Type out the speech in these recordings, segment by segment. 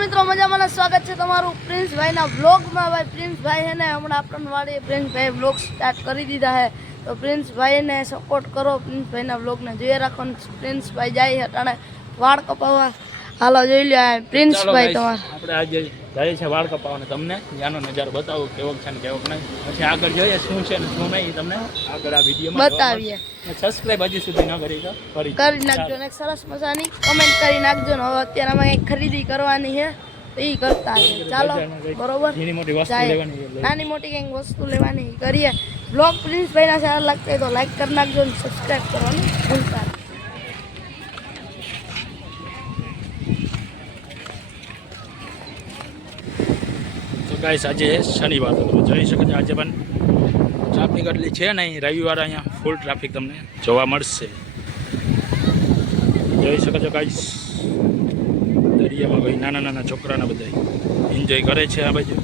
મિત્રો મજામાં સ્વાગત છે તમારું પ્રિન્સભાઈના વ્લોગમાં। ભાઈ પ્રિન્સભાઈ છે ને હમણાં આપણને વાળી પ્રિન્સભાઈ વ્લોગ સ્ટાર્ટ કરી દીધા છે, તો પ્રિન્સભાઈને સપોર્ટ કરો, પ્રિન્સભાઈના વ્લોગને જોઈ રાખો। પ્રિન્સભાઈ જાય છે અટાણે વાળ કપાવવા, હાલો જોઈ લો પ્રિન્સભાઈ તમારે આપણે આજે જાય છે વાળ કપાવવાને, તમને ત્યાંનો નજારો બતાવો કેવો છે ને કેવો નહીં, પછી આગળ જોઈએ શું છે ને શું નહીં તમને આગળ આ વિડીયોમાં બતાવીએ। સબસ્ક્રાઇબ હજી સુધી ન કરી તો કરી નાખજો ને સરસ મજાની કમેન્ટ કરી નાખજો ને। હવે અત્યારે અમે કંઈક ખરીદી કરવાની છે તો એ કરતા છે, ચાલો બરોબર। નાની મોટી વસ્તુ લેવાની, નાની મોટી કંઈક વસ્તુ લેવાની કરીએ। બ્લોગ પ્રિન્સભાઈના સારા લાગતા હોય તો લાઈક કરી નાખજો ને સબસ્ક્રાઈબ કરવાનું ભૂલતા નહીં। ગાઈસ આજે શનિવાર તો તમે જોઈ શકો છો, આજે પણ ટ્રાફિક એટલી છે નહીં, રવિવાર અહીંયા ફૂલ ટ્રાફિક તમને જોવા મળશે। જોઈ શકો છો ગાઈસ, દરિયામાં ભાઈ નાના નાના છોકરાના બધા એન્જોય કરે છે આ બાજુ।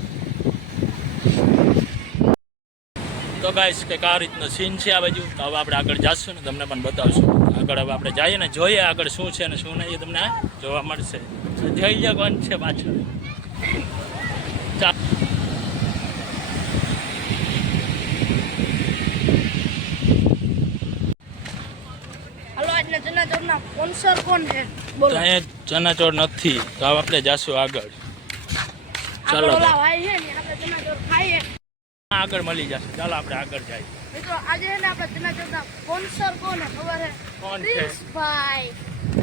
તો ગાઈસ કંઈક આ રીતનો સીન છે આ બાજુ। તો હવે આપણે આગળ જઈશું ને તમને પણ બતાવશું। આગળ હવે આપણે જઈએ ને જોઈએ આગળ શું છે ને શું નહીં એ તમને જોવા મળશે। જોઈ લો કોણ છે પાછળ। ચનાચોર નથી તો આપણે જાશું આગળ, ચાલો આગળ મળી જશે, ચાલો આપણે આગળ જઈએ। મિત્રો આજે છે ને આપણે ચનાચોરના સ્પોન્સર કોણ છે ખબર છે? પ્રિન્સભાઈ।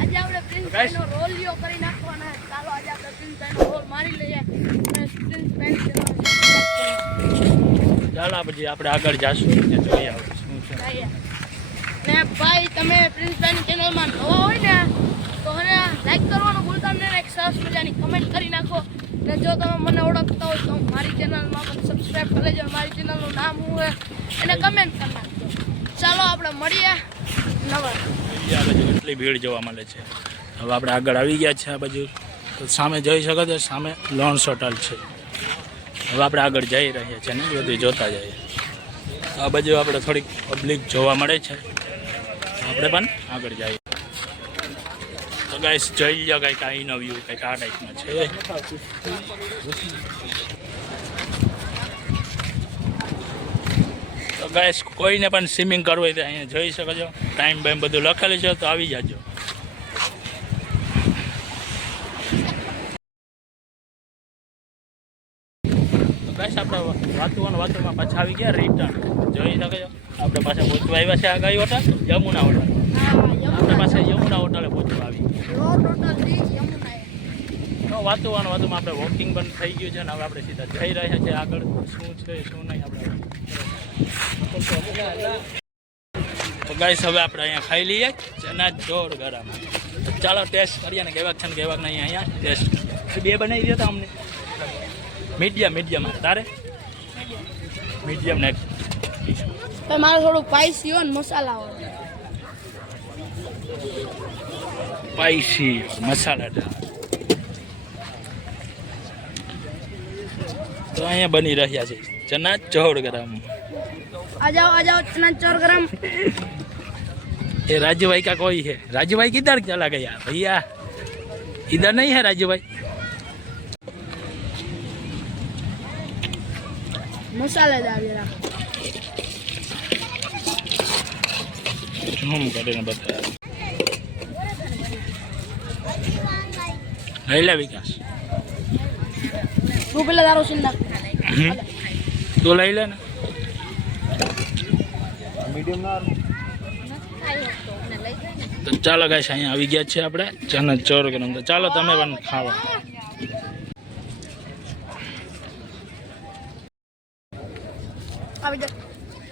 આજે આપણે પ્રિન્સભાઈનો રોલ લ્યો કરી નાખવાના છે, ચાલો આજે આપણે પ્રિન્સભાઈનો રોલ મારી લઈએ અને પ્રિન્સભાઈ ચાલો પછી આપણે આગળ જાશું ને જોઈએ આવે શું છે ને। ભાઈ તમે પ્રિન્સભાઈની ચેનલમાં નવા હોય ને તો મને લાઈક કરવાનું ભૂલતા નહીં, એક સરસ મજાની કમેન્ટ કરી નાખો ને જો તમે મને ઓળખતા હોય તો મારી ચેનલમાં પણ સબસ્ક્રાઈબ કરી લેજો, મારી ચેનલનું નામ શું છે એને કમેન્ટ કરી નાખજો। ચાલો આપણે મળીએ નવા। આ બાજુ એટલી ભીડ જોવા મળે છે। હવે આપણે આગળ આવી ગયા છે આ બાજુ, તો સામે જોઈ શકો છો સામે લોન્સ હોટલ છે। હવે આપણે આગળ જઈ રહ્યા છીએ ને બધું જોતા જઈએ। આ બાજુ આપણે થોડીક પબ્લિક જોવા મળે છે, આપણે પણ આગળ જઈએ। તો ગાઈસ જોઈ લો કંઈક અહીંનો વ્યૂ કંઈક આ ટાઈપનો છે। તો ગાઈસ કોઈને પણ સ્વિમિંગ કરવું હોય તો અહીંયા જોઈ શકો છો, ટાઈમ બાઈમ બધું લખેલું છે, તો આવી જાજો। તો ગાઈસ આપણે વાતુમાં પાછા આવી ગયા રિટર્ન, જોઈ શકો છો આપણે પાછા પહોંચવા આવ્યા છે આ ગઈ હોટલ યમુના હોટલ। આપણે પાસે યમુના હોટલે પહોંચવા આવી તો વાતુમાં આપણે વોકિંગ પણ થઈ ગયું છે ને હવે આપણે સીધા જઈ રહ્યા છીએ આગળ શું છે શું નહીં આપણે। તો ગાઈસ હવે આપણે અહીંયા ખાઈ લઈએ ચનાચોર ગરમ, ચાલો ટેસ્ટ કરીએ ને કેવાક છે ને કેવાક નહીં। અહીંયા ટેસ્ટ બે બનાવી દો તો અમને મીડિયમ તારે મીડિયમ ને મારે થોડું સ્પાઈસી હોય ને મસાલા સ્પાઈસી મસાલાદાર તો અહીંયા બની રહ્યા છે ચનાચોર ગરમ। आ जाओ चनाचोर गरम। ये राजू भाई का कोई है? राजू भाई किधर चला गया भैया? इधर नहीं है राजू भाई? मसालेदार जरा हम करे बता ला विकास तू पहले दारू सुन तो लई ले ना તો ચાલો ગાઈસ અહીંયા આવી ગયા છે આપણે ચનાચોર ગરમ, તો ચાલો તમે પણ ખાવા।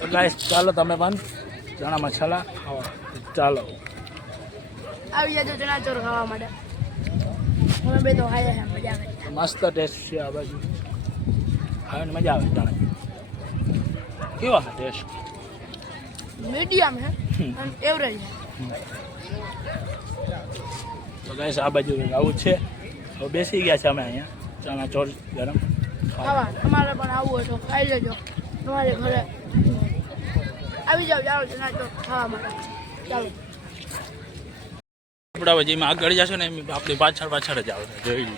તો ગાઈસ ચાલો તમે પણ ચણા મસાલા ખાવા, ચાલો આવી જાજો ચનાચોર ખાવા માટે। અમે બે તો ખાયા છે, મજા આવે, મસ્ત ટેસ્ટ છે આ બાજુ, ખાવાની મજા આવે। ચણા કેવા ટેસ્ટ? मीडियम है एवरेज है। તો ગાઈસ આ બાજુ આવું છે, હવે બેસી ગયા છે અમે અહીંયા ચનાચોર ગરમ ખાવા। તમારે પણ આવવું હોય તો ખાઈ લેજો, તમારે ઘરે આવી જાઓ, ચાલો ચનાચોર ખાવા માટે ચાલો। આપણે જેમાં આગળ જશો ને આપણી પાછળ જ આવશે, જોઈ લો।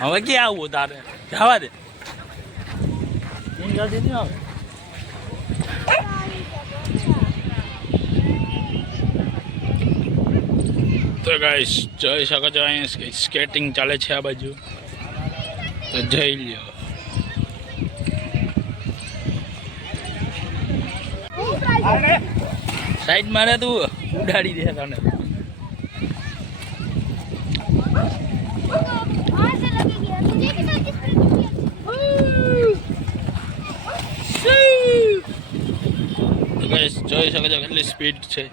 હવે ક્યાં આવવું તારે જવા દે ગાડી નહીં આવે તો ગાઈસ જોઈ શકો છો અહીંયા સ્કેટિંગ ચાલે છે આ બાજુ તો જઈ લ્યો સાઈડ મારે તું ઉડાડી દે તને તો ગાઈસ જોઈ શકો છો કેટલી સ્પીડ છે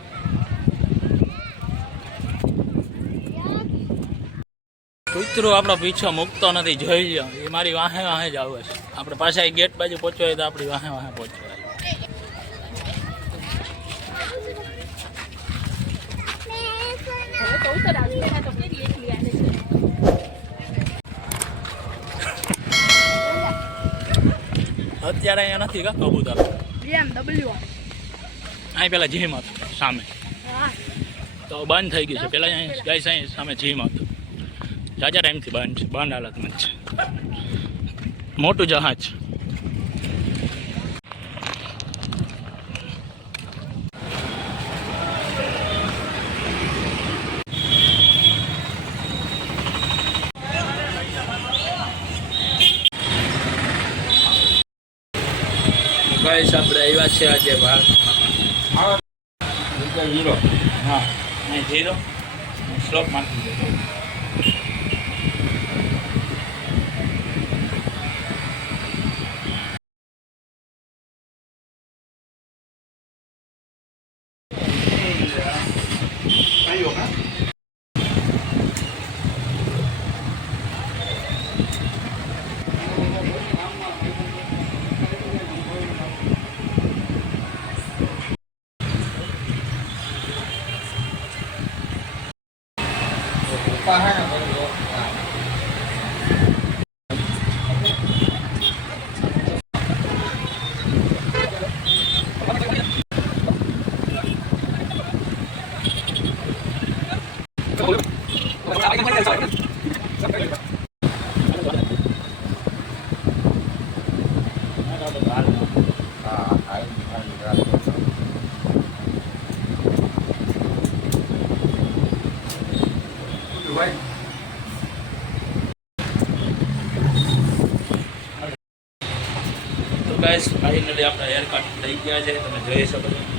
કૂતરો આપણો પીછો મૂકતો નથી જોઈ લ્યો એ મારી વાહે વાહે જ આવે છે આપણે પાછા ગેટ બાજુ પહોંચવા હોય તો આપણી વાહે વાહે પહોંચવા અત્યારે અહીંયા નથી કા કબૂતર BMW અહીં પેલા જીમ હતું સામે તો બંધ થઈ ગયું છે પેલા અહીંયા ગાઈસ અહીં સામે જીમ હતું જાજા ટાઈમથી બંધ છે બંધ હાલતમાં છે મોટું જહાજ ગાઈસ આપણે આવ્યા છે આજે બહાર હીરો હા અહીં હીરો સ્લોપ મારતી જાય તો ગાઈસ ફાઇનલી આપણા હેર કટ થઈ ગયા છે તમે જોઈ શકો છો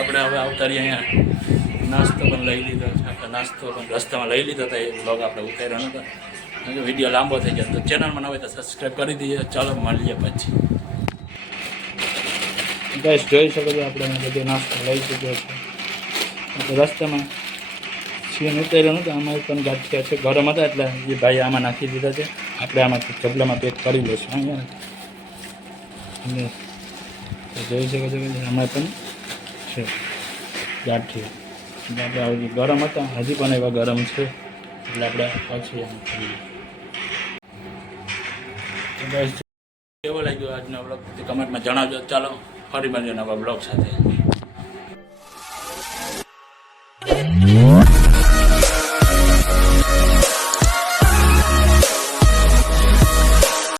આપણે હવે આવતારી અહીંયા નાસ્તો પણ લઈ લીધો છે આપણે નાસ્તો પણ રસ્તામાં લઈ લીધો હતો એ બ્લોગ આપણે ઉતાર્યો નહોતો વિડીયો લાંબો થઈ જાય તો ચેનલમાં ન હોય તો સબસ્ક્રાઈબ કરી દઈએ ચાલો મળીએ પછી બસ જોઈ શકો છો આપણે બધો નાસ્તો લઈ ચૂક્યો છે આપણે રસ્તામાં સીન ઉતાર્યો નહોતો આમાં પણ ગાંઠિયા છે ગરમ હતા એટલે એ ભાઈ આમાં નાખી દીધા છે આપણે આમાંથી ચપલામાં પેક કરી લઈશું અહીંયા જોઈ શકો છો કે આમાં પણ છે ગાંઠિયા આપણે ગરમ હતા હજી પણ એવા ગરમ છે એટલે આપણે પછી એમ કરીએ કેવો લાગ્યો આજનો બ્લોગ કમેન્ટમાં જણાવજો ચાલો ફરી મળીએ નવા બ્લોગ સાથે